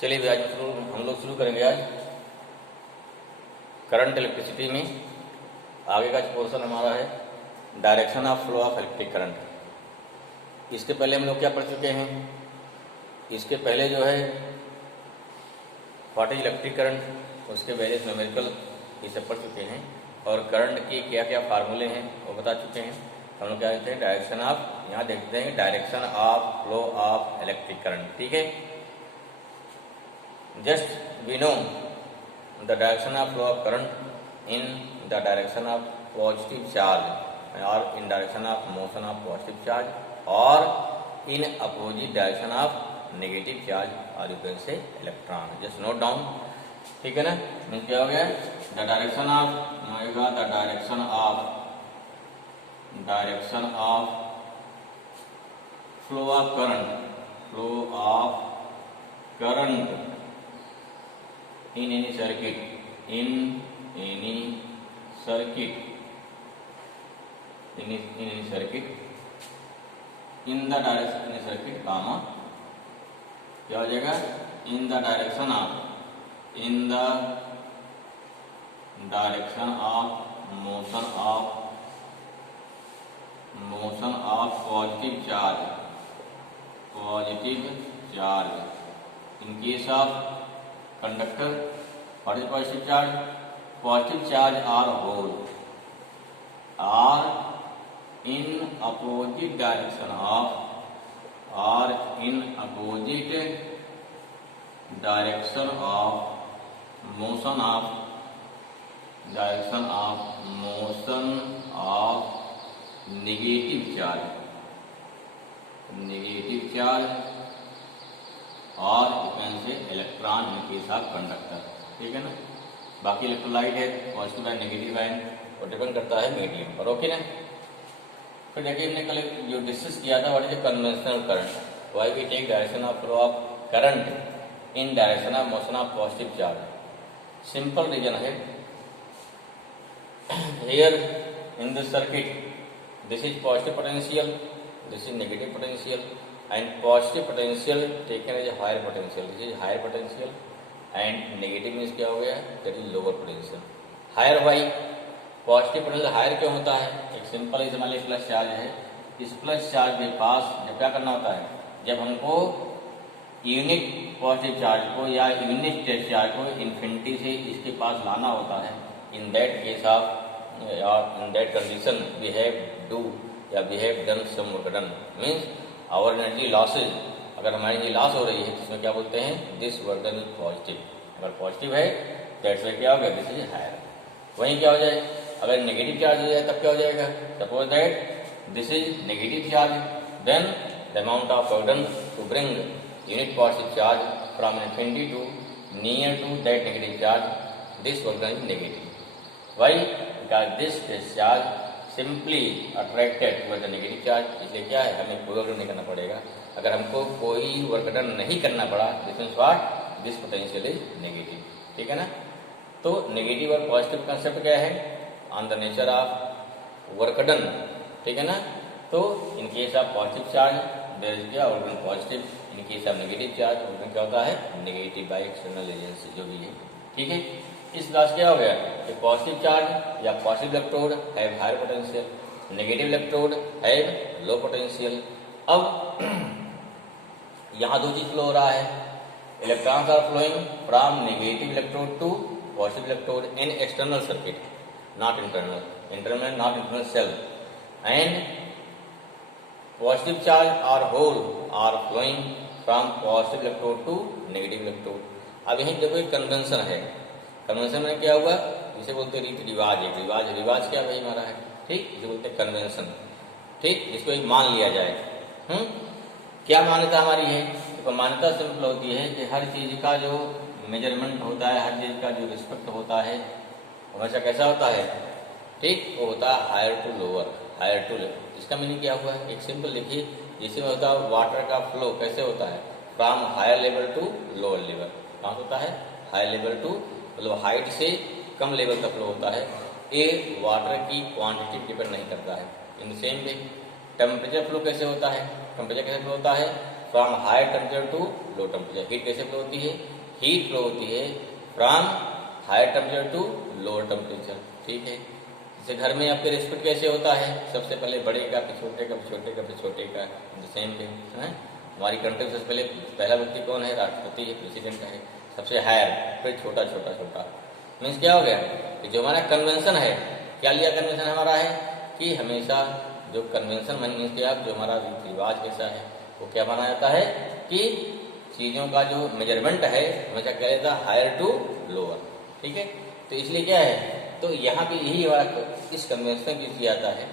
चलिए भी आज हम लोग शुरू करेंगे आज करंट इलेक्ट्रिसिटी में। आगे का पोर्शन हमारा है direction of flow of electric current. इसके पहले हम लोग क्या पढ़ चुके हैं? इसके पहले जो है व्हाट इज इलेक्ट्रिक करंट, उसके वेरियस न्यूमेरिकल ये सब पढ़ चुके हैं और करंट के क्या क्या फार्मूले हैं वो बता चुके हैं। हम लोग क्या कहते हैं डायरेक्शन ऑफ, यहाँ देखते हैं direction of flow of electric current. ठीक है, just we know the direction of flow of current in the direction of positive charge or in direction of motion of positive charge or in opposite direction of negative charge or you can say electron. Just note down. ठीक है ना? Means क्या हो गया? the direction of flow of current in any circuit in any circuit in the direction in a circuit comma क्या हो जाएगा in the direction of motion of positive charge in case of conductor. What is positive charge? Positive charge are whole are in opposite direction of motion of negative charge और you can say electron in case of conductor. ठीक है ना? बाकी electrolyte है positive and negative ion और depend करता है medium पर। ओके ना? फिर देखिए हमने कल जो डिस्कस किया था what is conventional current, why we take direction of flow of current in direction of motion of positive charge. Simple reason है, here in this circuit this is positive potential, this is negative potential and positive potential taken as a higher potential, this is higher potential and negative means क्या हो गया है that is lower potential। higher why positive potential higher क्यों होता है? एक simple इस मान लीजिए प्लस चार्ज है, इस प्लस चार्ज के पास जब क्या करना होता है, जब हमको यूनिट पॉजिटिव चार्ज को या यूनिट चार्ज को इन्फिनिटी से इसके पास लाना होता है। In that case of in that condition we have do या we have done some work done means our energy losses. अगर हमारी एनर्जी लॉस हो रही है तो इसमें क्या बोलते हैं this work done is positive. अगर पॉजिटिव है दैट्स वे क्या हो गया दिस इज हायर। वहीं क्या हो जाए अगर नेगेटिव चार्ज हो जाए तब क्या हो जाएगा, suppose that this is negative charge then the amount of work done to bring unit positive charge from infinity to near to that negative charge this work done is negative. Why because this charge simply attracted toward the negative charge. इसलिए क्या है हमें कोई work नहीं करना पड़ेगा। अगर हमको कोई वर्क डन नहीं करना पड़ा this means what this potential is negative. ठीक है ना? तो नेगेटिव और पॉजिटिव कंसेप्ट क्या है on the nature of work done. ठीक है ना? तो in case of positive charge there is क्या work done positive, in case of negative charge work done क्या होता है नेगेटिव बाय एक्सटर्नल एजेंसी जो भी है। ठीक है, इस क्लास क्या हो गया कि पॉजिटिव चार्ज या positive electrode have higher potential, negative electrode have low potential. अब यहाँ दो चीज फ्लो हो रहा है, electrons are flowing from negative electrode to positive electrode in external circuit not internal, not internal cell and positive charge or hole are flowing from positive electrode to negative electrode. अब यहीं देखो एक convention है, convention में क्या हुआ जिसे बोलते हैं रीति रिवाज। एक रिवाज क्या भाई हमारा है, ठीक, जिसे बोलते हैं कन्वेंशन। ठीक, जिसको एक मान लिया जाए। क्या मान्यता हमारी है? तो मान्यता सिंपल होती है कि हर चीज का जो मेजरमेंट होता है, हर चीज का जो रिस्पेक्ट होता है हमेशा कैसा होता है, ठीक, वो होता है higher to lower, higher to lower. इसका मीनिंग क्या हुआ है एक सिंपल लिखिए, जिसमें होता है वाटर का फ्लो कैसे होता है from higher level to lower level. कहाँ होता है हायर लेवल टू मतलब हाइट से कम लेवल तक फ्लो होता है। ये वाटर की क्वांटिटी डिपेंड नहीं करता है। In same way temperature flow कैसे होता है, टेम्परेचर कैसे फ्लो होता है from high temperature to low temperature. Heat कैसे फ्लो होती है? हीट फ्लो होती है from high temperature to lower temperature. ठीक है, जैसे घर में आपके रेस्पेक्ट कैसे होता है? सबसे पहले बड़े का, फिर छोटे का, फिर छोटे का, फिर छोटे का, सेम थिंग है। हमारी कंट्री में सबसे पहले पहला व्यक्ति कौन है? राष्ट्रपति है, प्रेसिडेंट है, सबसे हायर, फिर छोटा छोटा छोटा। मीन्स क्या हो गया कि जो हमारा कन्वेंशन है, क्या लिया कन्वेंशन हमारा है कि हमेशा जो कन्वेंशन मीन्स कि आप जो हमारा रीति रिवाज कैसा है वो क्या माना जाता है कि चीज़ों का जो मेजरमेंट है हमेशा क्या रहता है? Higher to lower. ठीक है, तो इसलिए क्या है, तो यहाँ पे यही हमारा इस कन्वेंशन की किया जाता है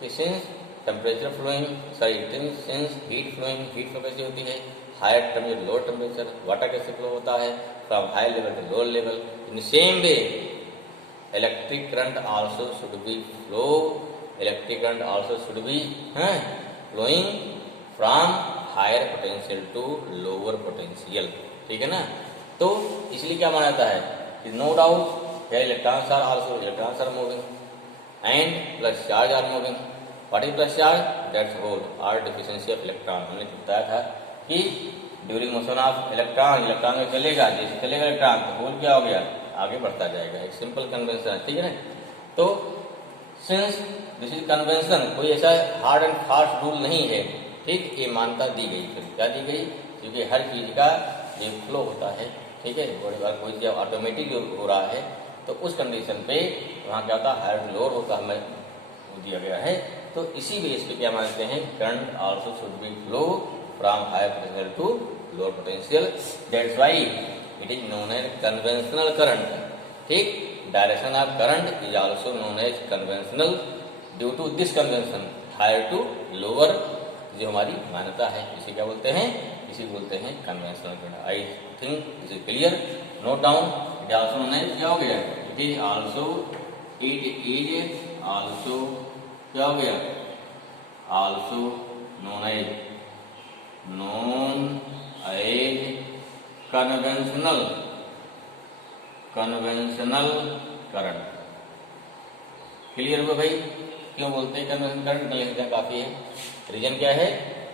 कि since temperature flowing since heat flowing, heat flow कैसे होती है? Higher temperature lower temperature. Water कैसे फ्लो होता है? From high level to lower level. In same way electric current also should be flow, electric current also should be flowing from higher potential to lower potential. ठीक है ना, तो इसलिए क्या माना जाता है कि no doubt electrons are also electrons are moving and plus charge are moving. What is plus charge? That's hole or deficiency of electron. हमने बताया था कि during motion of electron, electron में चलेगा, जैसे चलेगा इलेक्ट्रॉन तो होल क्या हो गया? आगे बढ़ता जाएगा। एक सिंपल कन्वेंशन है। ठीक है ना, तो सिंस दिस इज कन्वेंशन, कोई ऐसा हार्ड एंड फास्ट रूल नहीं है। ठीक, ये मान्यता दी गई। फिर क्या दी गई? क्योंकि हर चीज का ये फ्लो होता है। ठीक है, बड़ी बार कोई चीज ऑटोमेटिक हो रहा है तो उस कंडीशन पे वहाँ क्या होता है? हायर लोअर होता है, हमें दिया गया है। तो इसी बेस पे क्या मानते हैं? Current also should be flow from higher potential to lower potential. That's why it is known as conventional current. ठीक, direction of current is also known as conventional due to this convention higher to lower, जो हमारी मान्यता है। इसे क्या बोलते हैं? इसी बोलते हैं conventional current. I think this is clear. Note down, it also known as क्या हो गया? इट इज आल्सो क्या हो गया? Also known as conventional current. Clear हुआ भाई? क्यों बोलते हैं कन्वेंशनल करंट? लिखना काफी है। रीजन क्या है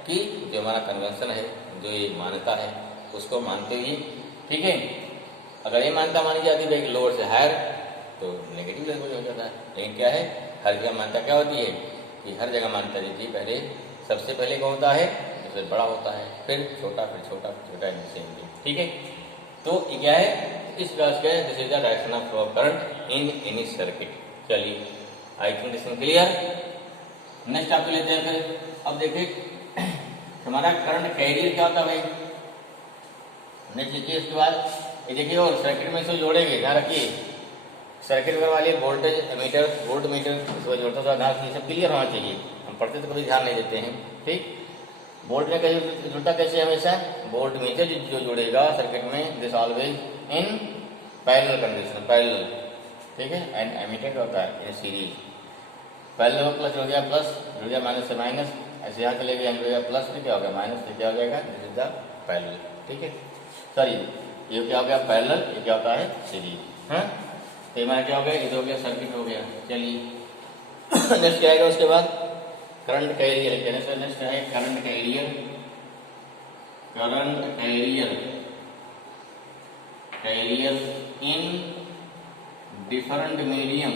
कि जो हमारा कन्वेंशन है, जो ये मान्यता है, उसको मानते हुए, ठीक है, अगर ये मान्यता मानी जाती है कि लोअर से हायर तो नेगेटिव लैंग्वेज हो जाता है। लेकिन क्या है, हर जगह मान्यता क्या होती है कि हर जगह मान्यता देती है पहले सबसे पहले कौन होता है? सबसे बड़ा होता है, फिर छोटा, फिर छोटा, फिर छोटा, सेम। ठीक है, तो ये क्या है? इस प्रकार से this is the direction of flow of current in any circuit. चलिए, I think this is clear. Next आपको लेते हैं फिर। अब देखिए हमारा करंट कैरियर क्या होता है भाई? नेक्स्ट देखिए, इसके बाद ये देखिए, और सर्किट में इसको जोड़ेंगे, ध्यान रखिए। सर्किट वाले वोल्टेज मीटर, वोल्ट मीटर इसको जोड़ता था, ध्यान रखिए, सब क्लियर होना चाहिए। हम पढ़ते तो कभी ध्यान नहीं देते हैं। ठीक, वोल्ट में कैसे जुड़ता? कैसे? हमेशा वोल्ट मीटर जो जुड़ेगा सर्किट में, this always in parallel condition, parallel. ठीक है, एंड एमीटर क्या होता है? In series. पैरेलल प्लस जुड़ गया प्लस, जुड़ गया माइनस से माइनस, ऐसे यहाँ चले गए, जुड़ गया प्लस, फिर क्या हो गया? माइनस, फिर क्या हो जाएगा? This is the parallel. ठीक है, सॉरी, ये क्या हो गया? पैरेलल। ये क्या होता है? सीरीज। हाँ, तो हमारा क्या हो गया? ये हो गया सर्किट हो गया। चलिए नेक्स्ट क्या आएगा उसके बाद? Current carrier. कहने से नेक्स्ट है current carrier. Current carrier, carrier in different medium,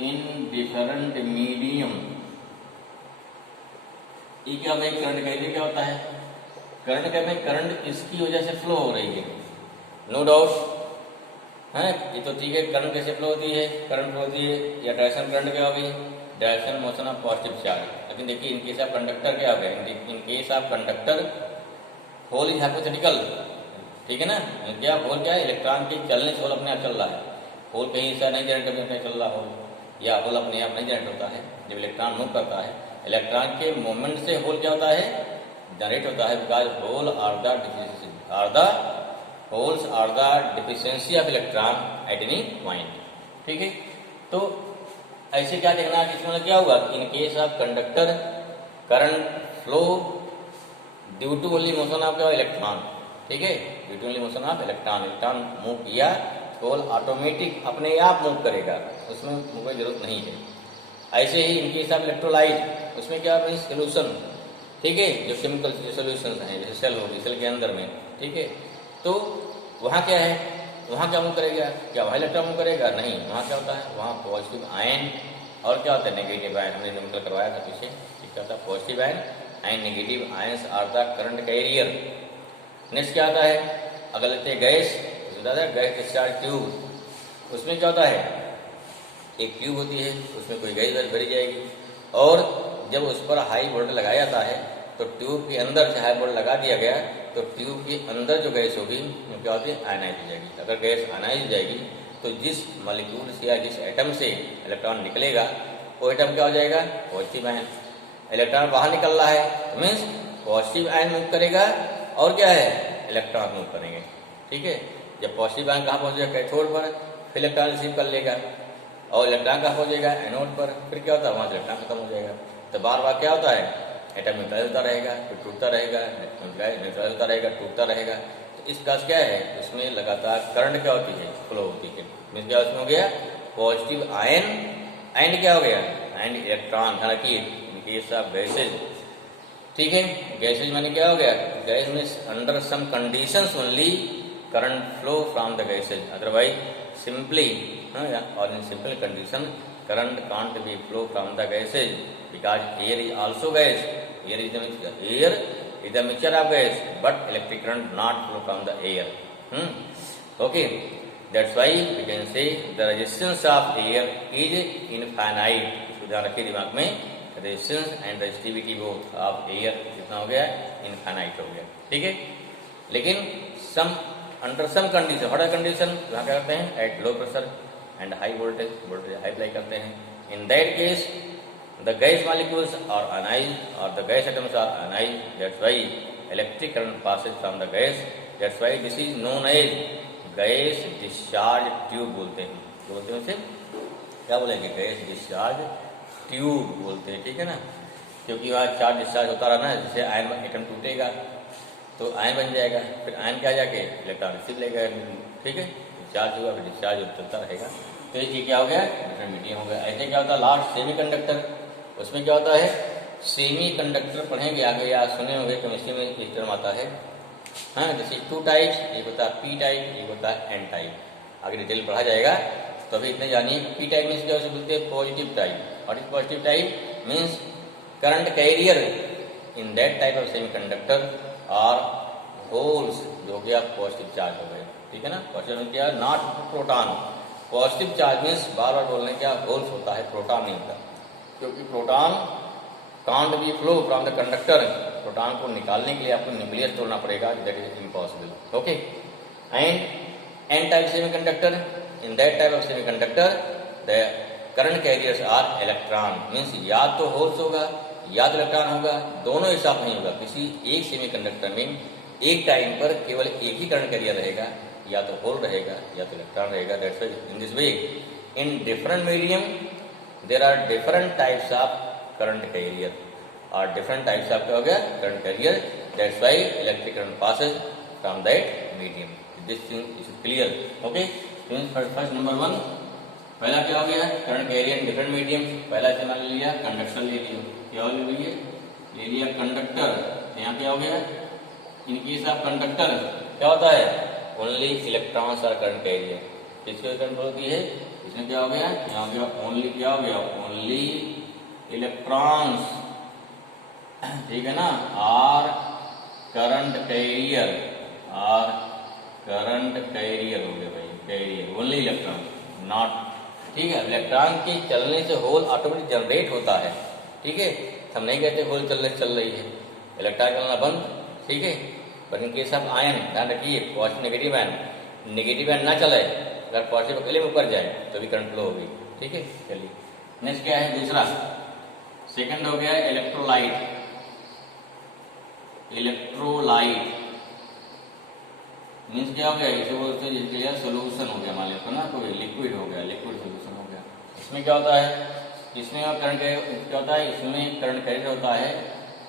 in different medium. ये क्या भाई? करंट कैरियर क्या होता है? करंट क्या है? करंट इसकी वजह से फ्लो हो रही है, नो डाउट है। ये तो ठीक है, करंट कैसे फ्लो होती है? करंट फ्लो होती है या डायरेक्शन करंट क्या होगी? Direction motion of positive charge. लेकिन देखिए, इन केस ऑफ कंडक्टर क्या हो गया? In case of conductor hole is hypothetical. ठीक है ना, क्या होल क्या है? इलेक्ट्रॉन के चलने से होल अपने आप चल रहा है। होल कहीं ऐसा नहीं जनरेट अपने चल रहा होल, या होल अपने आप नहीं जनरेट होता है। जब इलेक्ट्रॉन मूव करता है, इलेक्ट्रॉन के मूवमेंट से होल क्या होता है? जनरेट होता है। Because holes are the deficiency of electron at any point. ठीक है, तो ऐसे क्या देखना है? इसमें क्या हुआ? In case of conductor current flow due to only motion of electron. ठीक है, due to only motion of electron. Electron move किया तो ऑटोमेटिक अपने आप मूव करेगा, उसमें मूव की जरूरत नहीं है। ऐसे ही इन केस ऑफ इलेक्ट्रोलाइट, उसमें क्या है? सोल्यूशन। ठीक है, जो केमिकल सोल्यूशन हैं, जैसे सेल होगी, सेल के अंदर में, ठीक है, तो वहाँ क्या है, वहाँ क्या मूव करेगा, क्या वहाँ इलेक्ट्रॉन मूव करेगा, नहीं, वहाँ क्या होता है, वहाँ पॉजिटिव आयन और क्या होता है नेगेटिव आयन, हमने निकल करवाया था पीछे, क्या होता है positive ion and negative ions are the current carrier. Next क्या आता है, अगर लेते हैं गैस, गैस डिस्चार्ज ट्यूब, उसमें क्या होता है, एक ट्यूब होती है, उसमें कोई गैस भरी जाएगी और जब उस पर हाई वोल्टेज लगाया जाता है तो ट्यूब के अंदर से हाई वोल्टेज लगा दिया गया तो ट्यूब के अंदर जो गैस होगी वो क्या होती है, आयनाइज हो जाएगी। अगर गैस आयनाइज हो जाएगी तो जिस मॉलिक्यूल से या जिस एटम से इलेक्ट्रॉन निकलेगा वो एटम क्या हो जाएगा, पॉजिटिव आयन। इलेक्ट्रॉन बाहर निकल रहा है मीन्स पॉजिटिव आयन मूव करेगा और क्या है, इलेक्ट्रॉन मूव करेंगे, ठीक है। जब पॉजिटिव आयन कहाँ पहुँचेगा, कैथोड पर, फिर इलेक्ट्रॉन रिसीव कर लेगा और इलेक्ट्रॉन कहाँ हो जाएगा, एनोड पर, फिर क्या होता है, वहाँ से इलेक्ट्रॉन खत्म हो जाएगा। तो बार बार क्या होता है, एटम न्यूट्रलाइज होता रहेगा, फिर टूटता रहेगा, न्यूट्रलाइज होता रहेगा, टूटता रहेगा। तो इस काज क्या है, इसमें लगातार करंट क्या होती है, फ्लो होती है। मीन्स क्या उसमें हो गया, पॉजिटिव आयन एंड क्या हो गया, एंड इलेक्ट्रॉन। हालांकि इन केस ऑफ गैसेज, ठीक है, गैसेज माने क्या हो गया, गैस में under some conditions only current flow from the gases, otherwise simply or in simple condition current can't be flow from the gases because air is also gas, air is the mixture of gas but electric current not flow from the air. Okay, that's why we can say the resistance of air is infinite. इसको ध्यान रखिए दिमाग में, resistance and resistivity both of air कितना हो गया, infinite हो गया, ठीक है। लेकिन some under some condition, what are condition, वहाँ क्या करते हैं, at low pressure and high voltage, voltage high apply करते हैं। In that case the gas molecules are ionize और the gas atoms are ionize, that's why electric current passes from the gas, that's why this is known as gas discharge tube बोलते हैं। तो बोलते हैं उसे क्या बोलेंगे, गैस डिस्चार्ज ट्यूब बोलते हैं, ठीक है ना, क्योंकि वहाँ चार्ज डिस्चार्ज होता रहना है, जिससे आयन एटम टूटेगा तो आयन बन जाएगा, फिर आयन क्या जाके इलेक्ट्रॉन रिसीव लेगा, ठीक है, चार्ज हुआ फिर डिस्चार्ज चलता रहेगा। तो ये क्या हो गया, डिफरेंट मीडियम हो गया। ऐसे क्या होता है, लास्ट सेमी कंडक्टर, उसमें क्या होता है, सेमी कंडक्टर पढ़ेंगे आगे या सुने होंगे, केमिस्ट्री में इस टर्म आता है, हाँ, जैसे 2 टाइप्स, एक होता है पी टाइप, एक होता है एन टाइप। आगे डिटेल पढ़ा जाएगा तो अभी इतने जानिए। पी टाइप मीन्स क्या बोलते हैं, पॉजिटिव टाइप। और इस positive type means current carrier in that type of semiconductor और होल्स जो गया पॉजिटिव चार्ज हो गए, ठीक है ना। पॉजिटिव क्या, not proton. Positive charge means बार बार बोलने क्या, होल्स होता है, प्रोटॉन नहीं होता, क्योंकि proton can't be flow from the conductor. Proton को निकालने के लिए आपको न्यूक्लियस तोड़ना पड़ेगा, that is impossible. Okay, and N type semiconductor, in that type of semiconductor the current carriers are electron. Means या तो होल्स होगा या तो इलेक्ट्रॉन होगा, दोनों एक साथ नहीं होगा। किसी एक सेमी कंडक्टर में एक टाइम पर केवल एक ही करंट कैरियर रहेगा, या तो होल रहेगा या तो इलेक्ट्रॉन रहेगा। That's why in this way in different medium there are different types of current carrier और डिफरेंट टाइप्स ऑफ क्या हो गया, current carrier. That's why electric current passes from that medium. This thing is clear. Okay, first number 1 पहला क्या हो गया, current career different medium. पहला से मान लिया कंडक्शन ले लिया, क्या ले लिया कंडक्टर। यहाँ क्या हो गया, इन केस ऑफ कंडक्टर क्या होता है, only electrons are current carrier. किसके करंट होती है, इसमें क्या हो गया, यहाँ गया ओनली, क्या हो गया, ओनली इलेक्ट्रॉन्स, ठीक है ना, are current carrier, are current carrier हो गया भाई, कैरियर ओनली इलेक्ट्रॉन नॉट, ठीक है। इलेक्ट्रॉन के चलने से होल ऑटोमेटिक जनरेट होता है, ठीक है। हम नहीं कहते होल चल रही है, इलेक्ट्रॉन चलना बंद, ठीक है। पर इन केस ऑफ आयन ध्यान रखिए, positive negative ion, negative ion ना चले, अगर पॉजिटिव अकेले में ऊपर जाए तो भी करंट फ्लो होगी, ठीक है। चलिए नेक्स्ट क्या है, दूसरा सेकंड हो गया इलेक्ट्रोलाइट। इलेक्ट्रोलाइट मीन्स क्या हो गया, इसे बोलते हैं जिसके लिए सोल्यूशन हो गया, मान लेते ना, कोई लिक्विड हो गया, लिक्विड सोल्यूशन हो गया। इसमें क्या होता है, इसमें करंट क्या होता है, इसमें करंट कैरियर होता है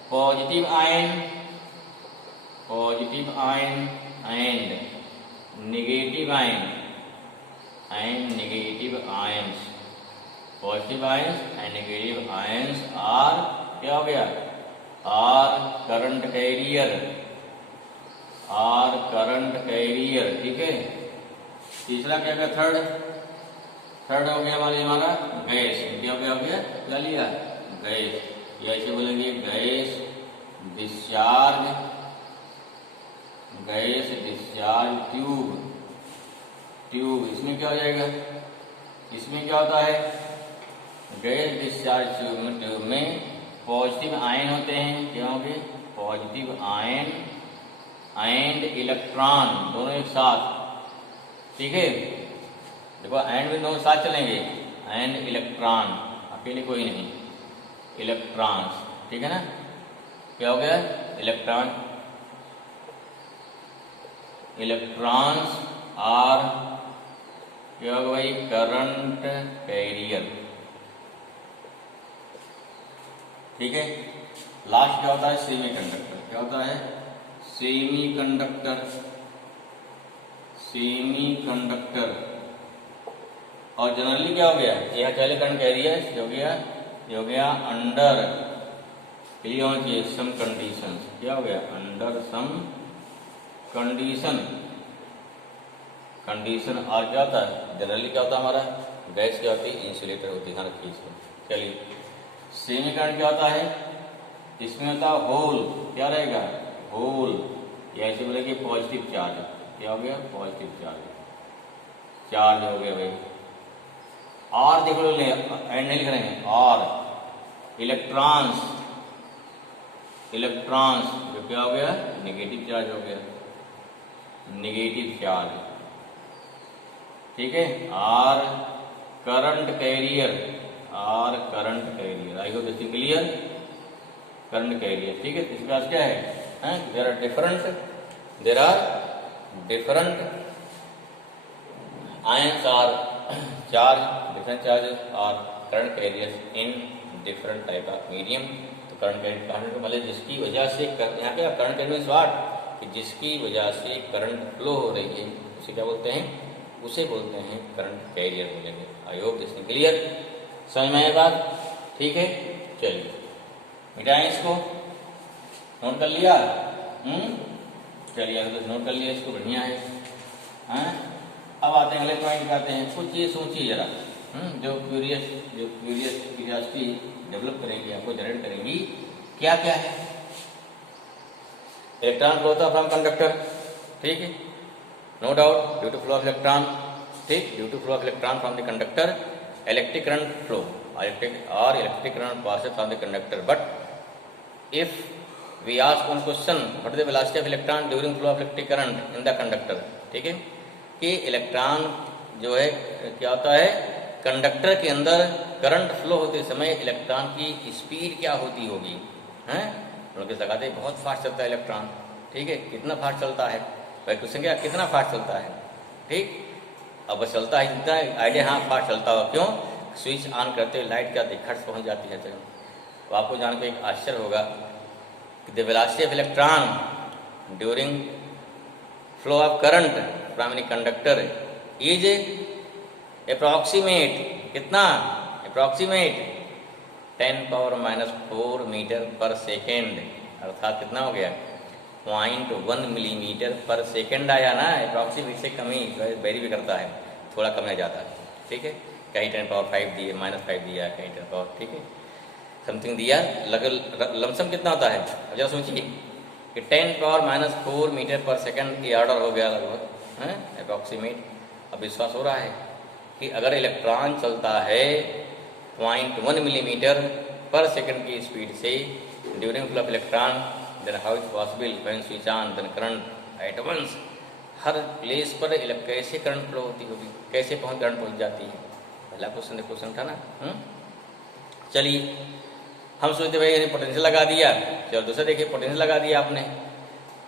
positive ion, positive ion and negative ion, and negative ions, positive ions and negative ions are क्या हो गया, are current carrier, are current carrier, ठीक है। तीसरा क्या क्या, थर्ड हो गया हमारा गैस, क्या हो गया, क्या लिया, गैस, या ऐसे बोलेंगे gas discharge, gas discharge tube, इसमें क्या हो जाएगा, इसमें क्या होता है, गैस डिस्चार्ज ट्यूब में पॉजिटिव आयन होते हैं, क्या होंगे, पॉजिटिव आयन एंड इलेक्ट्रॉन, दोनों एक साथ, ठीक है। देखो एंड में दोनों साथ चलेंगे, एंड इलेक्ट्रॉन, अकेले कोई नहीं, इलेक्ट्रॉन्स, ठीक है ना। क्या हो गया, इलेक्ट्रॉन्स आर क्या होगा भाई, करंट कैरियर, ठीक है। लास्ट क्या होता है, सेमी कंडक्टर, क्या होता है, सेमी कंडक्टर। और जनरली क्या हो गया, यह पहले करंट कैरियर हो गया अंडर, क्लियर होना चाहिए, सम कंडीशन, क्या हो गया, अंडर सम कंडीशन। और क्या होता है, जनरली क्या होता है हमारा, गैस क्या होती है, इंसुलेटर होती है, ध्यान रखिए इसको। चलिए सेमी करंट क्या होता है, इसमें होता है होल, क्या रहेगा, होल, या ऐसे बोलेंगे पॉजिटिव चार्ज, क्या हो गया, पॉजिटिव चार्ज हो गया भाई। और देखो एंड नहीं लिख रहे हैं, और इलेक्ट्रॉन्स जो क्या हो गया, नेगेटिव चार्ज हो गया, नेगेटिव चार्ज, ठीक है। Are current carrier, I hope this clear, current carrier, ठीक है। इसके पास क्या है, there are different ions or charge, different charges are current carriers in different type of medium. तो करंट कैरियर मतलब जिसकी वजह से, यहाँ पे करंट कैरियर मीन्स व्हाट, कि जिसकी वजह से करंट फ्लो हो रही है, उसे क्या बोलते हैं, उसे बोलते हैं करंट कैरियर बोलेंगे। आई होप दिस क्लियर, समझ में आए बात, ठीक है। चलिए मिटाएं इसको, नोट कर लिया, चलिए अगर नोट कर लिया इसको, बढ़िया है, अब आते हैं अगले पॉइंट पे आते हैं। कुछ चीज सोचिए जरा, जो क्यूरियसिटी डेवलप करेंगी, आपको जनरेट करेंगी, क्या क्या है। इलेक्ट्रॉन फ्लो होता फ्रॉम कंडक्टर, ठीक है, no doubt, due to flow of electron, ठीक, due to flow of electron from the conductor electric current flow, electric current passes from the conductor. But if we ask one question, what is the velocity of electron during flow of electric current in the conductor, ठीक है, कि electron जो है क्या होता है, conductor के अंदर करंट फ्लो होते समय इलेक्ट्रॉन की स्पीड क्या होती होगी, हैं, लोग लगाते हैं बहुत फास्ट चलता है इलेक्ट्रॉन, ठीक है, कितना फास्ट चलता है भाई, क्वेश्चन क्या, कितना फास्ट चलता है, ठीक। अब बस चलता है जितना आइडिया, हाँ फास्ट चलता हो, क्यों, स्विच ऑन करते हुए लाइट क्या खट से पहुंच जाती है। तो आपको जान के एक आश्चर्य होगा कि the velocity of electron during flow of current from any conductor is approximate, कितना, अप्रॉक्सीमेट 10⁻⁴ मीटर पर सेकेंड, अर्थात कितना हो गया, 0.1 मिलीमीटर पर सेकेंड आया ना, अप्रॉक्सीमेट से कम ही वेरी भी करता है, थोड़ा कम नहीं जाता है, ठीक है। कहीं 10⁻⁵ दिए, -5 दिया, कहीं 10⁻, ठीक है, समथिंग दिया, लमसम कितना होता है, अब जरा सोचिए कि 10⁻⁴ मीटर पर सेकेंड ये ऑर्डर हो गया लगभग, अप्रॉक्सीमेट। अब विश्वास हो रहा है कि अगर इलेक्ट्रॉन चलता है 0.1 मिलीमीटर पर सेकेंड की स्पीड से during flow of electron, then how is possible when switch on then current at once, her place पर कैसे करंट फ्लो होती होगी, कैसे करंट पहुंच जाती है, पहला क्वेश्चन था ना। चलिए हम सोचते भाई पोटेंशियल लगा दिया, चलो दूसरा देखिए, पोटेंशियल लगा दिया आपने,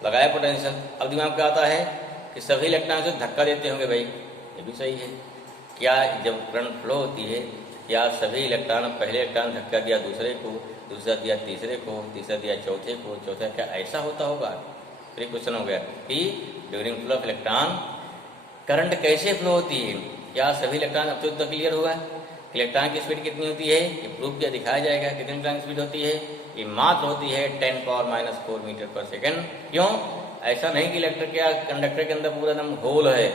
लगाया पोटेंशियल, अब दिमाग में आता है कि सभी इलेक्ट्रॉन से धक्का देते होंगे, भाई ये भी सही है, क्या जब करंट फ्लो होती है क्या सभी इलेक्ट्रॉन, पहले इलेक्ट्रॉन धक्का दिया दूसरे को, दूसरा दिया तीसरे को, तीसरा दिया चौथे को, चौथा, क्या ऐसा होता होगा। फिर क्वेश्चन हो गया कि during flow of electron current कैसे फ्लो होती है, क्या सभी इलेक्ट्रॉन, अब तो क्लियर हुआ इलेक्ट्रॉन की स्पीड कितनी होती है, ये प्रूफ किया, दिखाया जाएगा कितनी इलेक्ट्रॉन की स्पीड होती है, ये मात्र होती है 10⁻⁻⁴ मीटर पर सेकेंड। क्यों? ऐसा नहीं कि इलेक्ट्रिक या कंडक्टर के अंदर पूरा एकदम होल है,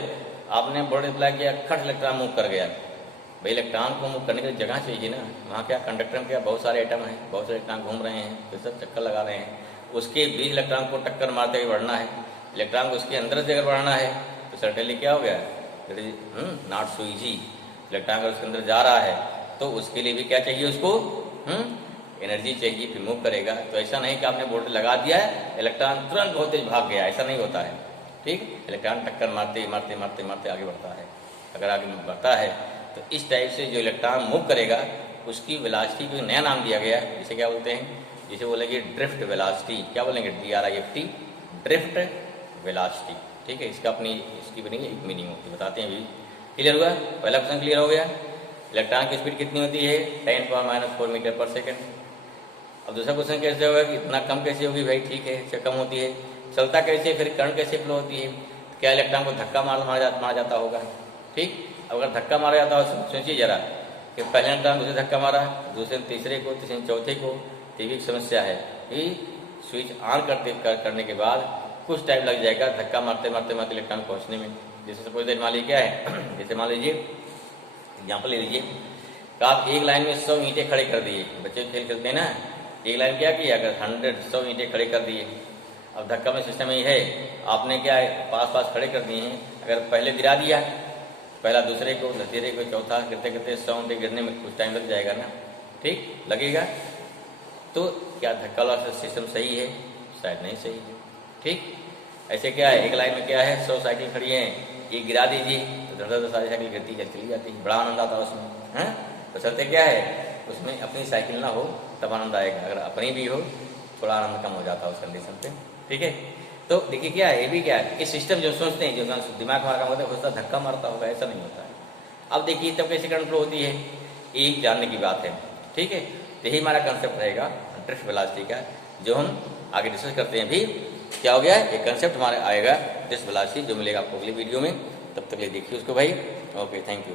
आपने वोल्टेज अप्लाई किया, खट इलेक्ट्रॉन मूव कर गया। भाई इलेक्ट्रॉन को मूव करने की जगह चाहिए ना, वहाँ क्या कंडक्टर में क्या बहुत सारे एटम हैं, बहुत सारे इलेक्ट्रॉन घूम रहे हैं, फिर सब चक्कर लगा रहे हैं, उसके बीच इलेक्ट्रॉन को टक्कर मारते हुए बढ़ना है। इलेक्ट्रॉन को उसके अंदर से अगर बढ़ना है तो सर्टेनली क्या हो गया, नॉट सो ईजी। इलेक्ट्रॉन अगर उसके अंदर जा रहा है तो उसके लिए भी क्या चाहिए, उसको एनर्जी चाहिए, फिर मूव करेगा। तो ऐसा नहीं कि आपने वोल्टेज लगा दिया है, इलेक्ट्रॉन तुरंत बहुत तेज भाग गया, ऐसा नहीं होता है। ठीक, इलेक्ट्रॉन टक्कर मारते मारते मारते मारते आगे बढ़ता है। अगर आगे बढ़ता है तो इस टाइप से जो इलेक्ट्रॉन मूव करेगा उसकी वेलोसिटी को नया नाम दिया गया है, जिसे क्या बोलते हैं, जिसे बोलेंगे ड्रिफ्ट वेलोसिटी। क्या बोलेंगे, DRIFT, ड्रिफ्ट वेलोसिटी। ठीक है, इसकी बनी एक मीनिंग होती है, बताते हैं अभी। क्लियर हुआ? पहला क्वेश्चन क्लियर हो गया। इलेक्ट्रॉन की स्पीड कितनी होती है, 10⁻⁻⁴ मीटर पर सेकेंड। अब दूसरा क्वेश्चन कैसे होगा कि इतना कम कैसे होगी, भाई ठीक है, इससे कम होती है, चलता कैसे, फिर करंट कैसे फ्लो होती है, क्या इलेक्ट्रॉन को धक्का मारा जाता होगा। ठीक, अगर धक्का मारा जाता हो, सोचिए जरा कि पहले इलेक्ट्रॉन दूसरे धक्का मारा, दूसरे ने तीसरे को, तीसरे ने चौथे को, तो भी समस्या है कि स्विच ऑन करने के बाद कुछ टाइम लग जाएगा धक्का मारते मारते मारते इलेक्ट्रॉन पहुंचने में। जैसे सपोज दैट मान लीजिए क्या है, जैसे मान लीजिए एग्जाम्पल ले लीजिए कि आप एक लाइन में 100 ईंटें खड़े कर दिए, बच्चे खेल खेलते हैं ना, एक लाइन क्या किया, अगर 100 ईंटें खड़े कर दिए। अब धक्का में सिस्टम ये है, आपने क्या है पास पास खड़े कर दिए हैं, अगर पहले गिरा दिया, पहला दूसरे को, तीसरे को, चौथा, गिरते गिरते 100 ईंटें गिरने में कुछ टाइम लग जाएगा ना। ठीक, लगेगा। तो क्या धक्का वाला सिस्टम सही है, शायद नहीं सही है। ठीक, ऐसे क्या है, एक लाइन में क्या है 100 साइकिल खड़ी है, ये गिरा दीजिए तो 10-10 सारी साइकिल गिरती चली जाती है, बड़ा आनंद आता है उसमें, है। तो चलते क्या है, उसमें अपनी साइकिल ना हो तब आनंद आएगा, अगर अपनी भी हो थोड़ा आनंद कम हो जाता है उस कंडीशन पे। ठीक है, तो देखिए क्या है, ये भी क्या है, ये सिस्टम जो सोचते हैं, जो दिमाग हमारा काम होता है, सोचता धक्का मारता होगा, ऐसा नहीं होता है। अब देखिए तब कैसे करंट फ्लो होती है, एक जानने की बात है। ठीक है, तो यही हमारा कंसेप्ट रहेगा ड्रिफ्ट वेलोसिटी का, जो हम आगे डिस्कस करते हैं। भी क्या हो गया, एक कंसेप्ट हमारा आएगा ड्रिफ्ट वेलोसिटी, जो मिलेगा आपको अगली वीडियो में। तब तक ले देखिए उसको भाई। Okay, thank you.